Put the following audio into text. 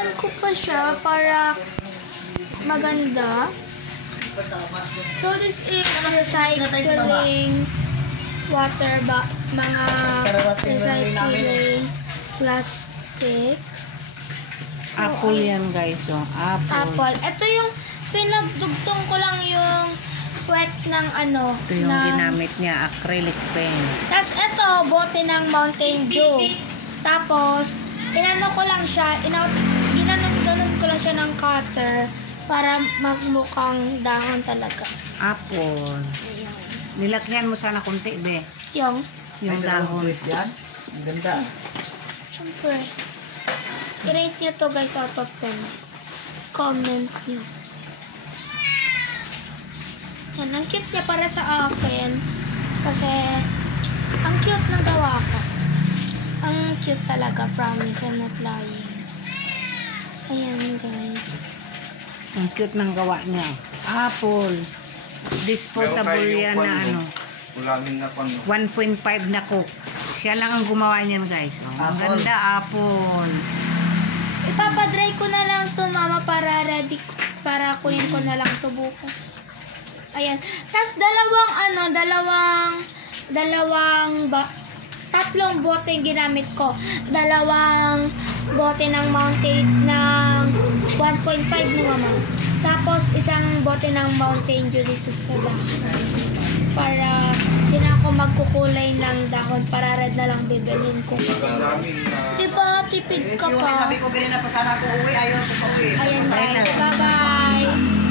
Tinignan ko pa siya para maganda. So, this is recycling water ba? Mga recycling plastic. Apple yan guys, oh. Apple. Ito yung pinagdugtong ko lang yung wet ng ano. Ito yung ginamit niya, acrylic paint. Tapos ito, bote ng Mountain Dew. Tapos, inano ko lang siya, ginanon ko lang siya ng cutter para magmukhang dahon talaga. Apple. Ayan. Nilakyan mo sana kunti, be. Yung dahon. Ang ganda. Siyempre. I-rate nyo to guys out of 10. Comment nyo. Yan, ang cute niya para sa akin. Kasi, ang cute ng gawa ko. Ang cute talaga, promise. I'm not lying. Ayan guys. Ang cute ng gawa niya. Apple. Disposable yan na ano. Ulamin na pano. 1.5 na cook. Siya lang ang gumawa niyan guys. Oh, ang ganda, apple. Ipapadry ko na lang to mama para ready para kunin ko na lang to bukas. Ayan. Tapos tatlong bote ginamit ko. Dalawang bote ng Mountain ng 1.5 ni mama. Tapos isang bote ng Mountain Dew dito sa dahon. Para di na ako magkukulay ng dahon. Para red na lang bibilhin ko. Diba, tipid ka pa. Sabi ko ganyan na pa sana ako uwi. Ayaw ko uwi. Ayan guys, bye-bye!